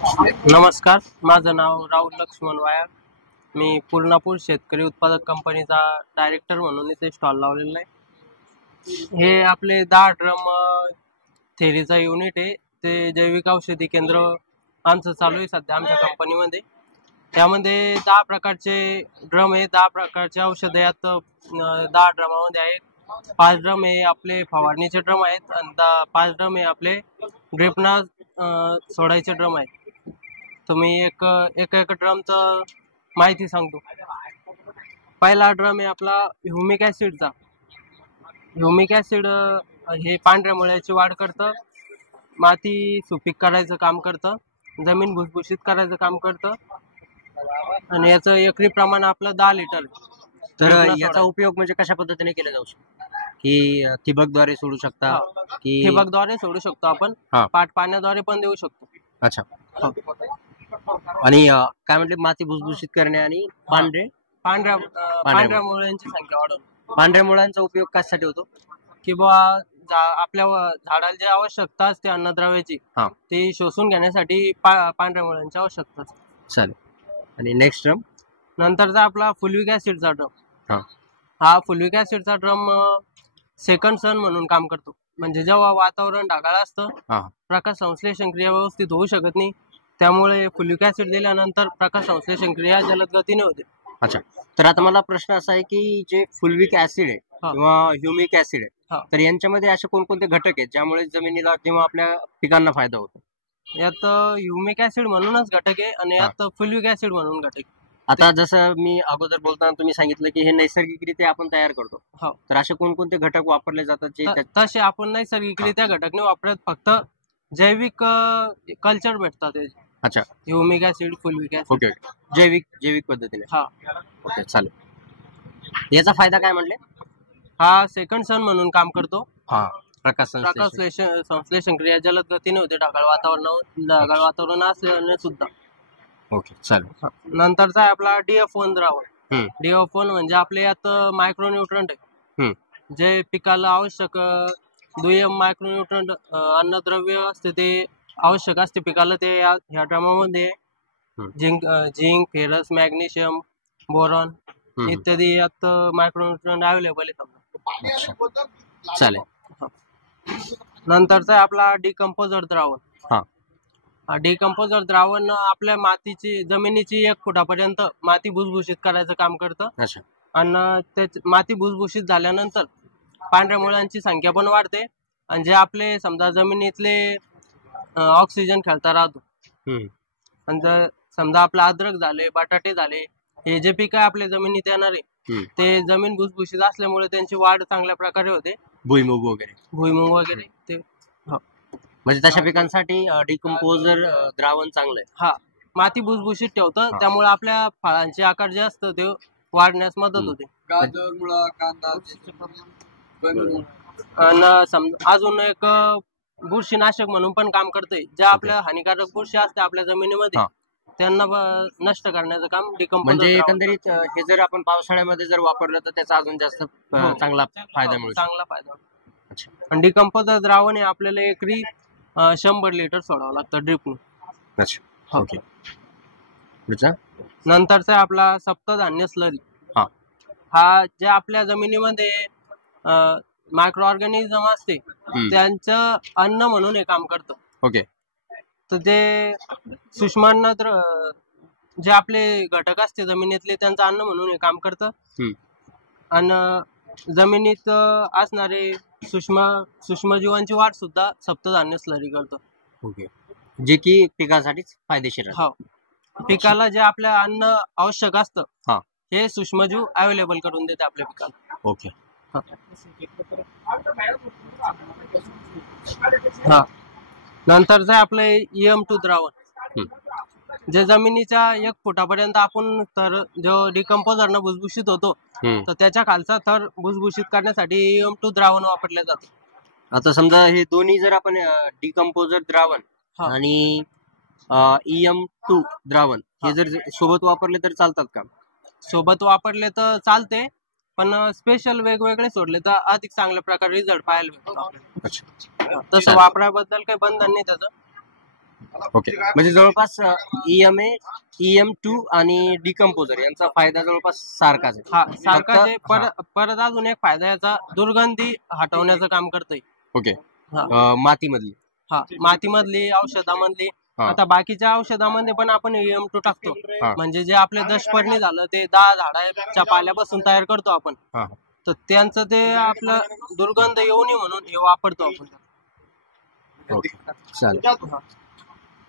नमस्कार, माझं नाव राहुल लक्ष्मण वायर. मी पूर्णापूर शेतकरी उत्पादक कंपनीचा डायरेक्टर म्हणून इथे स्टॉल लावलेला आहे. हे आपले 10 ड्रम थेरीचा युनिट आहे. ते जैविक औषधी केंद्र आमचं चालू आहे सध्या आमच्या कंपनीमध्ये. त्यामध्ये 10 प्रकारचे ड्रम आहे, 10 प्रकारचे औषध यात 10 ड्रमामध्ये आहेत. 5 ड्रम हे आपले फवारणीचे ड्रम आहेत आणि 5 ड्रम हे आपले ड्रिपना सोडायचे ड्रम आहेत. तर मी एक एक ड्रमचं माहिती सांगतो. पहिला ड्रम आहे आपला ह्युमिक ॲसिडचा. ह्युमिक ॲसिड हे पांढऱ्या मुळ्याची वाढ करतं, माती सुपीक करायचं काम करतं, जमीन भुसभुशीत करायचं काम करतं आणि याचं एकरी प्रमाण आपलं 10 लिटर. तर याचा उपयोग म्हणजे कशा पद्धतीने केला जाऊ शकतो? की ठिबकद्वारे सोडू शकता की ठिबकद्वारे सोडू शकतो आपण, पाण्याद्वारे पण देऊ शकतो. अच्छा. आणि काय म्हटले, माती भुसभुशीत करणे आणि पांढऱ्या मुळ्यांची संख्या वाढवणे. पांढऱ्या मुळांचा उपयोग कशासाठी होतो? की बा आपल्या झाडाला जी आवश्यकता असते अन्नद्रव्याची ती शोषून घेण्यासाठी पांढऱ्या मुळ्यांची आवश्यकता असते. चालेल. आणि नेक्स्ट ड्रम नंतरचा आपला फुलविक ॲसिडचा ड्रम. हा फुलविक ॲसिडचा ड्रम सेकंड सन म्हणून काम करतो. म्हणजे जेव्हा वातावरण ढगाळ असतं, प्रकाश संश्लेषण क्रिया व्यवस्थित होऊ शकत नाही, त्यामुळे फुलविक ॲसिड दिल्यानंतर प्रकाश संश्लेषण क्रिया जलद गतीने होते. अच्छा. तर आता मला प्रश्न असा आहे की जे फुलविक ॲसिड आहे किंवा ह्युमिक ॲसिड आहे, तर यांच्यामध्ये असे कोणकोणते घटक आहेत ज्यामुळे जमिनीला किंवा आपल्या पिकांना फायदा होतो? यात ह्युमिक ॲसिड म्हणूनच घटक आहे आणि यात फुलविक ॲसिड म्हणून घटक आहे. आता जसं मी अगोदर बोलताना तुम्ही सांगितलं की हे नैसर्गिकरित्या आपण तयार करतो, तर असे कोणकोणते घटक वापरले जातात जे तसे आपण नैसर्गिकरित्या घटक नाही वापरत, फक्त जैविक कल्चर भेटतात. अच्छा. Humic acid, फुलविक acid. ओके. जैविक पद्धतीने. ओके, चालेल. याचा फायदा काय म्हणले? हा सेकंड सन म्हणून काम करतो. प्रकाश संश्लेषण क्रिया जलद गतीने होते ढगाळ वातावरण असल्याने सुद्धा. ओके, चालेल. नंतरचा आहे आपला DF1 द्रावण. DF1 म्हणजे आपल्या यात मायक्रोन्यूट्रंट आहे, जे पिकाला आवश्यक दुय्यम मायक्रोन्यूट्रंट अन्नद्रव्य असते ते आवश्यक असते पिकाला. ते ह्या ड्रमामध्ये झिंक, फेरस, मॅग्नेशियम, बोरॉन इत्यादी यात मायक्रोन्यूट्रंट अवेलेबल आहे. चालेल. नंतरचा आहे आपला डिकम्पोजर द्रावण. डिकम्पोजर द्रावण आपल्या जमिनीची 1 फुटापर्यंत माती भुसभुशीत करायचं काम करतं. आणि माती भुसभुशीत झाल्यानंतर पांढऱ्या मुळांची संख्या पण वाढते आणि जे आपले समजा जमिनीतले ऑक्सिजन खेळता राहतो. आणि जर समजा आपलं अद्रक झाले, बटाटे झाले, हे जे पीक आहे आपल्या जमिनीत येणारे, ते जमीन भुसभुशीत असल्यामुळे त्यांची वाढ चांगल्या प्रकारे होते. भुईमूग वगैरे ते. म्हणजे तशा पिकांसाठी डिकम्पोजर द्रावण चांगलं आहे. माती भुसभुशीत ठेवतं, त्यामुळे आपल्या फळांचे आकार जे असतं ते वाढण्यास मदत होते. आणि अजून एक बुरशीनाशक म्हणून पण काम करते. ज्या आपल्या हानिकारक बुरशी असते आपल्या जमिनीमध्ये त्यांना नष्ट करण्याचं काम डिकम्पोजर. म्हणजे एकंदरीत हे जर आपण पावसाळ्यामध्ये जर वापरलं तर त्याचा अजून जास्त चांगला फायदा मिळतो. आणि डिकम्पोजर द्रावण हे आपल्याला एकरी 100 लिटर सोडावं लागतं ड्रिपने. ओके. नंतरचा आपला सप्तधान्य स्लरी. हा जे आपल्या जमिनीमध्ये मायक्रो ऑर्गॅनिझम असते त्यांचं अन्न म्हणून हे काम करतं. ओके. तर ते सूक्ष्मान्न जे आपले घटक असते जमिनीतले त्यांचं अन्न म्हणून हे काम करतं. आणि जमिनीत असणारे सूक्ष्मजीवांची वाढ सुद्धा सप्तधान्य स्लरी करतो. ओके. जे की पिकासाठी फायदेशीर आहे. पिकाला जे आपल्या अन्न आवश्यक असतं हे सूक्ष्मजीव अवेलेबल करून देते आपल्या पिकाला. ओके. नंतरचं आपलं EM2 द्रावण. जे जमिनीच्या 1 फुटापर्यंत आपण तर जो डिकम्पोजरनं भुसभुशीत होतो, तर त्याच्या खालचा थर भुसभुशीत करण्यासाठी EM2 द्रावण वापरले जाते. आता समजा हे दोन्ही जर आपण डिकम्पोजर द्रावण आणि EM2 द्रावण हे जर सोबत वापरले तर चालतात का? सोबत वापरले तर चालते, पण स्पेशल वेगवेगळे सोडले तर अधिक चांगल्या प्रकारे रिझल्ट पाहायला भेटतो. तसं वापराबद्दल काही बंधन नाही त्याचं. ओके, म्हणजे जवळपास EM2 आणि डिकम्पोजर यांचा फायदा जवळपास सारखाच आहे. हा सारखाच आहे. परत अजून एक फायदा याचा दुर्गंधी हटवण्याचं काम करतोय. ओके, हा मातीमधली. हा मातीमधली, औषधामधली. आता बाकीच्या औषधामध्ये पण आपण EM2 टाकतो. म्हणजे जे आपले दशपर्णी झालं ते 10 झाडाच्या पाल्यापासून तयार करतो आपण. तर त्यांचं ते आपलं दुर्गंध येऊ नये म्हणून हे वापरतो आपण. ओके, चालेल.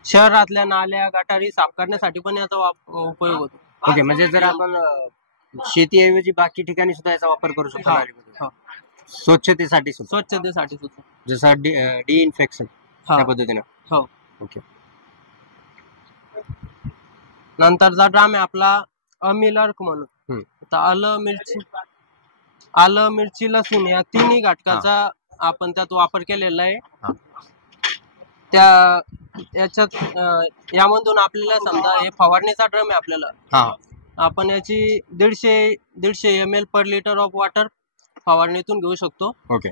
शहरातल्या नाल्या गटारी साफ करण्यासाठी पण याचा उपयोग होतो. ओके, म्हणजे जर आपण शेतीऐवजी बाकी ठिकाणी सुद्धा याचा वापर करू शकतो. स्वच्छतेसाठी सुद्धा जसं डिइन्फेक्शन त्या पद्धतीने. हो. ओके, नंतरचा ड्राम आहे आपला अमिलर्क म्हणून. तर आलं मिरची लसूण या तिन्ही घटकाचा आपण त्यात वापर केलेला आहे. याच्यात यामधून आपल्याला समजा हे फवारणीचा ड्रम आहे आपल्याला. आपण याची 150 ml per litre of water फवारणीतून घेऊ शकतो. ओके,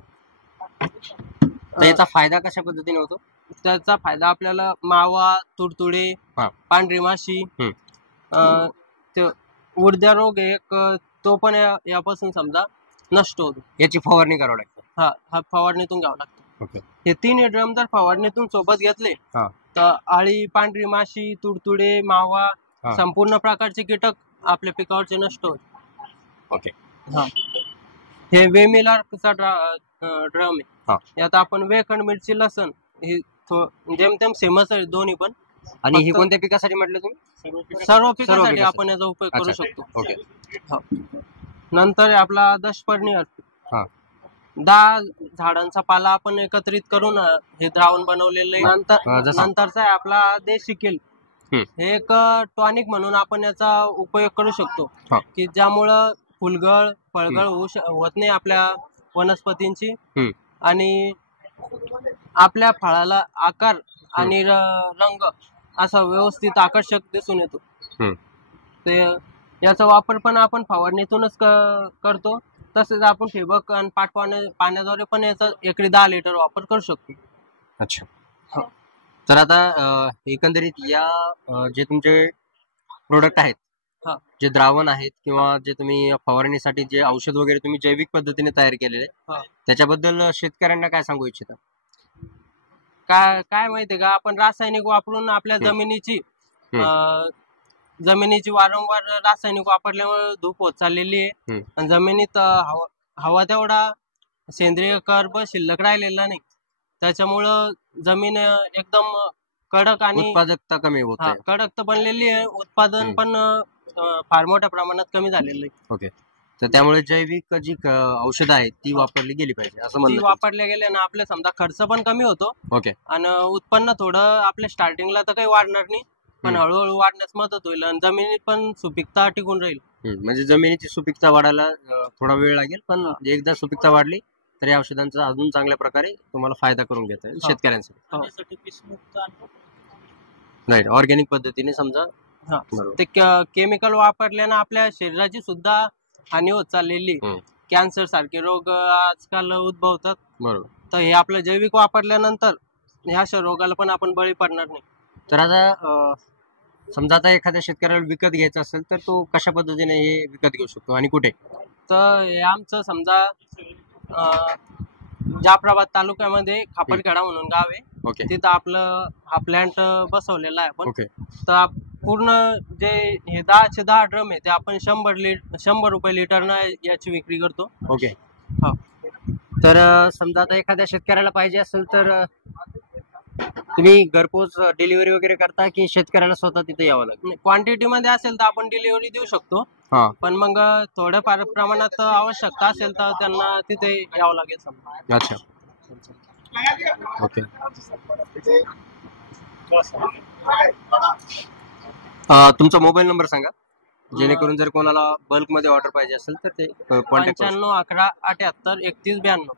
तर याचा फायदा कशा पद्धतीने होतो? त्याचा फायदा आपल्याला मावा, तुडतुडे, पांढरी माशी, उडद्या रोग एक तो पण यापासून समजा नष्ट होतो. याची फवारणी करावी लागते. हा फवारणीतून घ्यावं लागतं. ओके, हे तिन्ही ड्रम जर फवारणीतून सोबत घेतले तर आळी, पांढरी माशी, तुडतुडे, मावा, संपूर्ण प्रकारचे कीटक आपल्या पिकावरचे नष्ट होते. ओके, हे वेमिलार्कचा ड्रम आहे. यात आपण वेखंड, मिरची, लसण हे जेमतेम सेमच आहे दोन्ही पण. आणि हे कोणत्या पिकासाठी म्हटलं तुम्ही? सर्व पिकासाठी आपण याचा उपयोग करू शकतो. ओके, नंतर आपला दशपर्णी 10 झाडांचा पाला आपण एकत्रित करून हे द्रावण बनवलेलं आहे. नंतरचा आहे आपला देशी केल. हे एक टॉनिक म्हणून आपण याचा उपयोग करू शकतो की ज्यामुळं फुलगळ फळगळ होत नाही आपल्या वनस्पतींची आणि आपल्या फळाला आकार आणि रंग असा व्यवस्थित आकर्षक दिसून येतो. ते याचा वापर पण आपण फवारणीतूनच करतो. तसेच आपण ठिबक आणि पाण्याद्वारे पण याचा एकरी 10 लिटर वापर करू शकतो. अच्छा, तर आता एकंदरीत या जे तुमचे प्रोडक्ट आहेत, जे द्रावण आहेत किंवा जे तुम्ही फवारणीसाठी जे औषध वगैरे तुम्ही जैविक पद्धतीने तयार केलेले त्याच्याबद्दल शेतकऱ्यांना काय सांगू इच्छिता? काय माहितीये का, आपण रासायनिक वापरून आपल्या जमिनीची वारंवार रासायनिक वापरल्यामुळे धूप होत चाललेली आहे आणि जमिनीत हवा तेवढा सेंद्रिय कर्ब शिल्लक राहिलेला नाही. त्याच्यामुळं जमीन एकदम कडक आणि उत्पादकता कमी होते. कडक तर बनलेली आहे, उत्पादन पण फार मोठ्या प्रमाणात कमी झालेलं आहे. ओके, तर त्यामुळे जैविक जी औषधं आहेत ती वापरली गेली पाहिजे असं म्हणलं. ती वापरल्या गेल्या ना आपल्या समजा खर्च पण कमी होतो. ओके, आणि उत्पन्न थोडं आपल्या स्टार्टिंगला तर काही वाढणार नाही पण हळूहळू वाढण्यास मदत होईल आणि जमिनीत पण सुपीकता टिकून राहील. म्हणजे जमिनीची सुपीकता वाढायला थोडा वेळ लागेल पण एकदा सुपीकता वाढली तर या औषधांचा अजून चांगल्या प्रकारे तुम्हाला फायदा करून घेता येईल शेतकऱ्यांसाठी. राईट, ऑर्गॅनिक पद्धतीने समजा. ते केमिकल वापरल्यानं आपल्या शरीराची सुद्धा हानी होत चाललेली. कॅन्सर सारखे रोग आजकाल उद्भवतात. बरोबर, तर हे आपलं जैविक वापरल्यानंतर ह्या रोगाला पण आपण बळी पडणार नाही. तर आता समजा आता एखाद्या शेतकऱ्याला विकत घ्यायचं असेल तर तो कशा पद्धतीने हे विकत घेऊ शकतो आणि कुठे? तर हे आमचं समजा जाफराबाद तालुक्यामध्ये खापरखेडा म्हणून गाव आहे. तिथं आपलं हा प्लॅन्ट बसवलेला आहे आपण. तर पूर्ण जे हे 10 ड्रम आहे ते आपण 100 रुपये लिटरनं याची विक्री करतो. ओके, तर समजा आता एखाद्या शेतकऱ्याला पाहिजे असेल तर तुम्ही घरपोच डिलिव्हरी वगैरे करता की शेतकऱ्याला स्वतः तिथे यावं लागेल? क्वांटिटी मध्ये असेल तर आपण डिलिव्हरी देऊ शकतो. पण मग थोड्याफार प्रमाणात आवश्यकता असेल तर त्यांना तिथे यावं लागेल समजा. अच्छा, ओके. तुमचा मोबाईल नंबर सांगा जेणेकरून जर कोणाला बल्क मध्ये ऑर्डर पाहिजे असेल तर ते कॉन्टॅक्ट. 95 11 78 31 92.